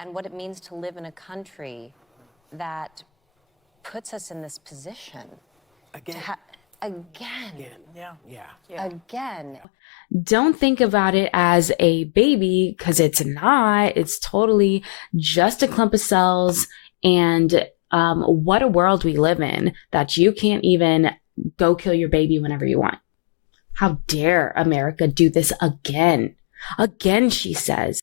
and what it means to live in a country that puts us in this position. Again. Again. Yeah. Again. Don't think about it as a baby, because it's not. It's totally just a clump of cells. And what a world we live in that you can't even go kill your baby whenever you want. How dare America do this again? Again, she says.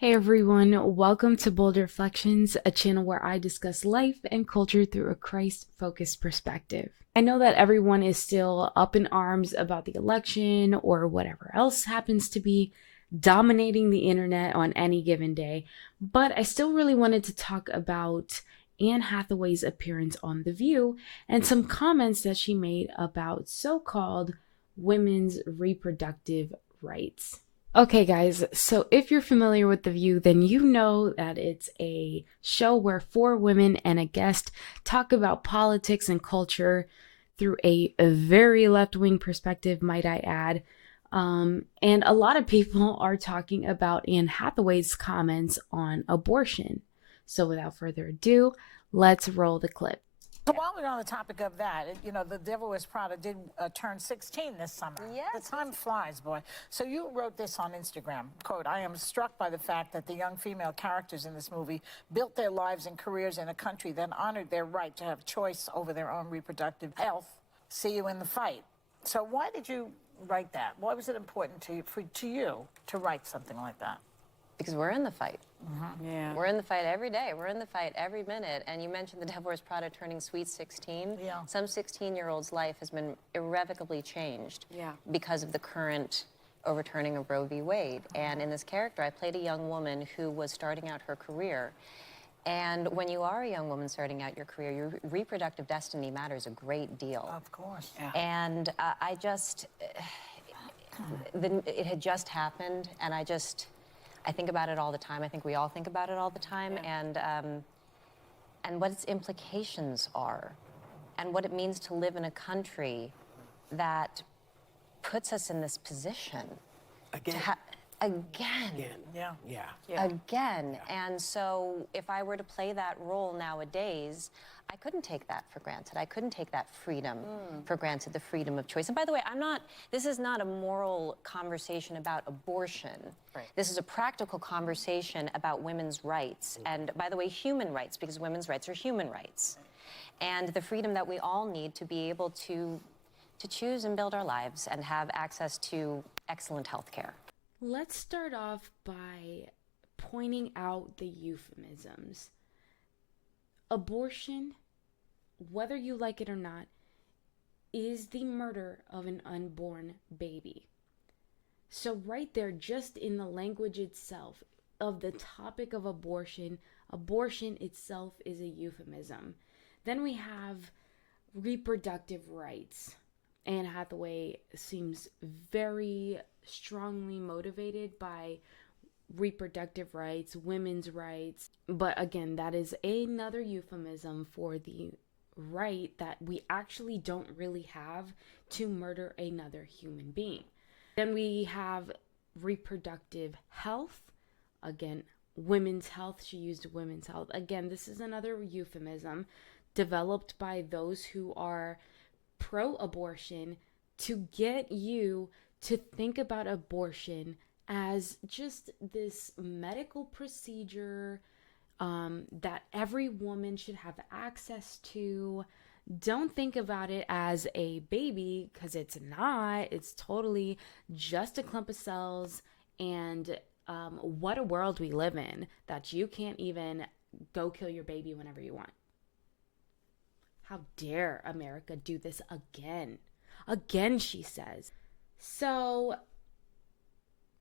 Hey everyone, welcome to Bold Reflections, a channel where I discuss life and culture through a Christ-focused perspective. I know that everyone is still up in arms about the election or whatever else happens to be dominating the internet on any given day, but I still really wanted to talk about Anne Hathaway's appearance on The View and some comments that she made about so-called women's reproductive rights. Okay guys, so if you're familiar with The View, then you know that it's a show where four women and a guest talk about politics and culture through a very left-wing perspective, might I add. And a lot of people are talking about Anne Hathaway's comments on abortion. So without further ado, let's roll the clip. So while we're on the topic of that, you know, The Devil Wears Prada did turn 16 this summer. Yes. The time flies, boy. So you wrote this on Instagram, quote, "I am struck by the fact that the young female characters in this movie built their lives and careers in a country that honored their right to have choice over their own reproductive health. See you in the fight." So why did you write that? Why was it important to you to write something like that? Because we're in the fight. Yeah. We're in the fight every day. We're in the fight every minute. And you mentioned The Devil Wears Prada turning sweet 16. Yeah. Some 16-year-old's life has been irrevocably changed because of the current overturning of Roe v. Wade. And in this character, I played a young woman who was starting out her career. And when you are a young woman starting out your career, your reproductive destiny matters a great deal. Of course. Yeah. And it had just happened, and I think about it all the time. I think we all think about it all the time, and what its implications are, and what it means to live in a country that puts us in this position. Again. Again. And so if I were to play that role nowadays, I couldn't take that for granted. I couldn't take that freedom for granted, the freedom of choice. And by the way, this is not a moral conversation about abortion. Right. This is a practical conversation about women's rights. And by the way, human rights, because women's rights are human rights. And the freedom that we all need to be able to choose and build our lives and have access to excellent health care. Let's start off by pointing out the euphemisms. Abortion, whether you like it or not, is the murder of an unborn baby. So right there, just in the language itself of the topic of abortion, abortion itself is a euphemism. Then we have reproductive rights. Anne Hathaway seems very strongly motivated by reproductive rights, women's rights. But again, that is another euphemism for the right that we actually don't really have to murder another human being. Then we have reproductive health. Again, women's health. She used women's health. Again, this is another euphemism developed by those who are pro-abortion to get you to think about abortion as just this medical procedure that every woman should have access to. Don't think about it as a baby, because it's not. It's totally just a clump of cells. And what a world we live in that you can't even go kill your baby whenever you want. How dare America do this again? Again, she says. So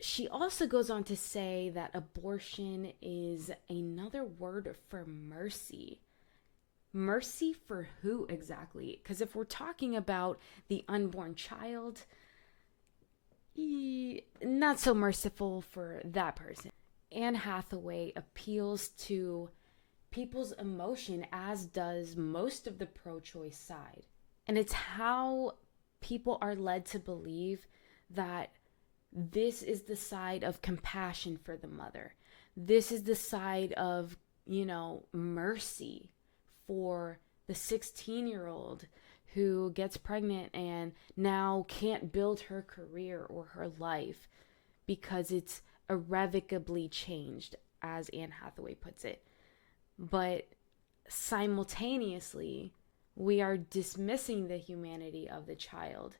she also goes on to say that abortion is another word for mercy. Mercy for who exactly? Because if we're talking about the unborn child, not so merciful for that person. Anne Hathaway appeals to people's emotion, as does most of the pro-choice side. And it's how people are led to believe that this is the side of compassion for the mother. This is the side of, mercy for the 16-year-old who gets pregnant and now can't build her career or her life because it's irrevocably changed, as Anne Hathaway puts it. But simultaneously, we are dismissing the humanity of the child.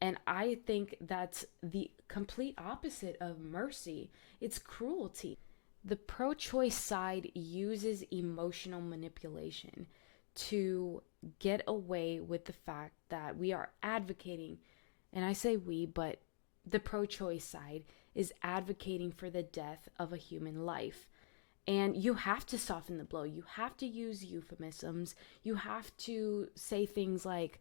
And I think that's the complete opposite of mercy. It's cruelty. The pro-choice side uses emotional manipulation to get away with the fact that we are advocating, and I say we, but the pro-choice side is advocating for the death of a human life. And you have to soften the blow. You have to use euphemisms. You have to say things like,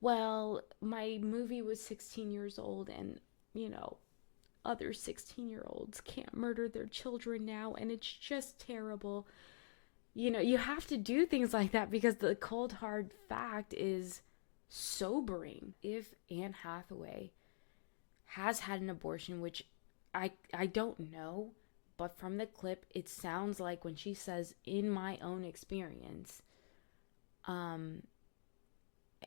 well, my movie was 16 years old and, other 16-year-olds can't murder their children now, and it's just terrible. You have to do things like that because the cold, hard fact is sobering. If Anne Hathaway has had an abortion, which I don't know, but from the clip, it sounds like when she says, in my own experience,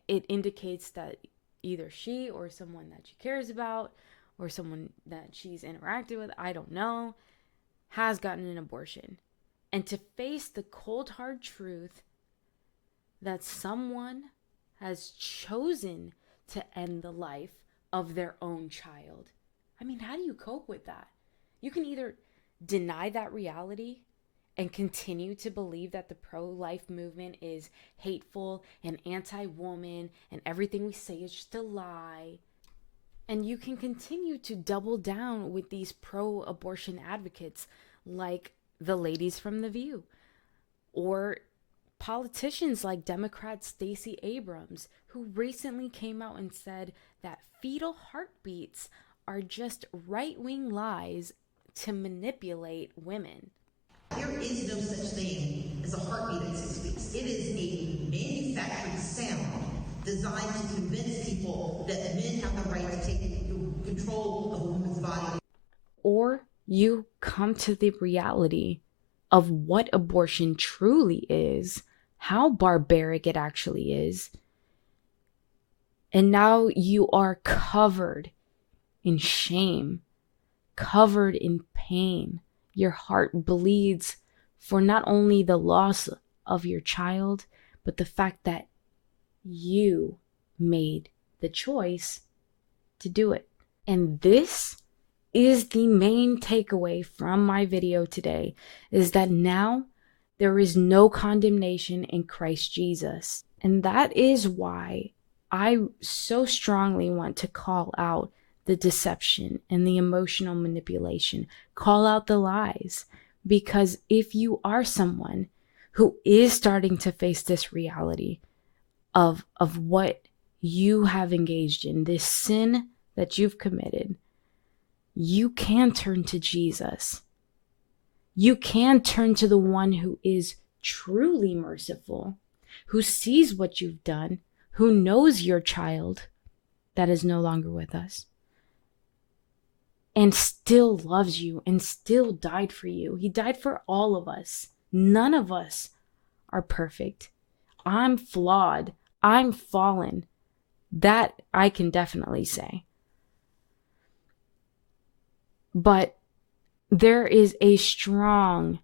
it indicates that either she or someone that she cares about or someone that she's interacted with, I don't know, has gotten an abortion. And to face the cold, hard truth that someone has chosen to end the life of their own child. I mean, how do you cope with that? You can either deny that reality and continue to believe that the pro-life movement is hateful and anti-woman and everything we say is just a lie. And you can continue to double down with these pro-abortion advocates like the ladies from The View or politicians like Democrat Stacey Abrams, who recently came out and said that fetal heartbeats are just right-wing lies to manipulate women. There is no such thing as a heartbeat at 6 weeks. It is a manufactured sound designed to convince people that men have the right to take control of a woman's body. Or you come to the reality of what abortion truly is, how barbaric it actually is, and now you are covered in shame, covered in pain. Your heart bleeds for not only the loss of your child, but the fact that you made the choice to do it. And this is the main takeaway from my video today, is that now there is no condemnation in Christ Jesus. And that is why I so strongly want to call out the deception and the emotional manipulation, call out the lies. Because if you are someone who is starting to face this reality of what you have engaged in, this sin that you've committed, you can turn to Jesus. You can turn to the one who is truly merciful, who sees what you've done, who knows your child that is no longer with us, and still loves you and still died for you. He died for all of us. None of us are perfect. I'm flawed. I'm fallen. That I can definitely say. But there is a strong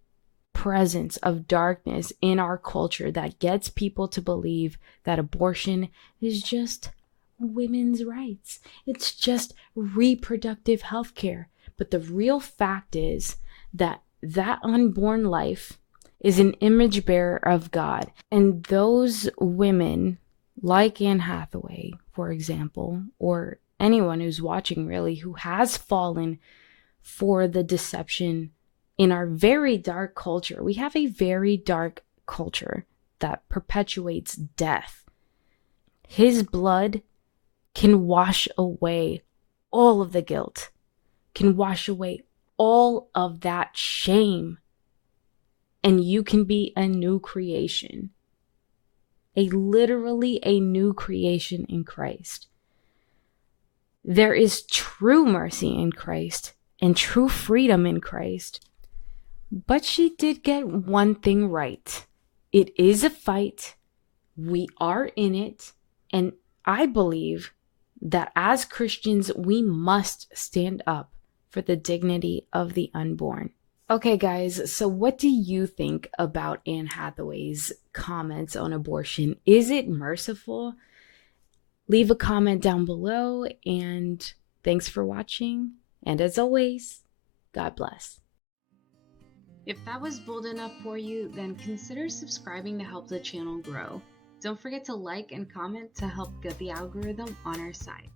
presence of darkness in our culture that gets people to believe that abortion is just women's rights. It's just reproductive health care. But the real fact is that that unborn life is an image bearer of God. And those women, like Anne Hathaway, for example, or anyone who's watching really, who has fallen for the deception in our very dark culture. We have a very dark culture that perpetuates death. His blood can wash away all of the guilt, can wash away all of that shame, and you can be a new creation, literally a new creation in Christ. There is true mercy in Christ and true freedom in Christ. But she did get one thing right. It is a fight. We are in it. And I believe that as Christians, we must stand up for the dignity of the unborn. Okay, guys, so what do you think about Anne Hathaway's comments on abortion? Is it merciful? Leave a comment down below, and thanks for watching. And as always, God bless. If that was bold enough for you, then consider subscribing to help the channel grow. Don't forget to like and comment to help get the algorithm on our side.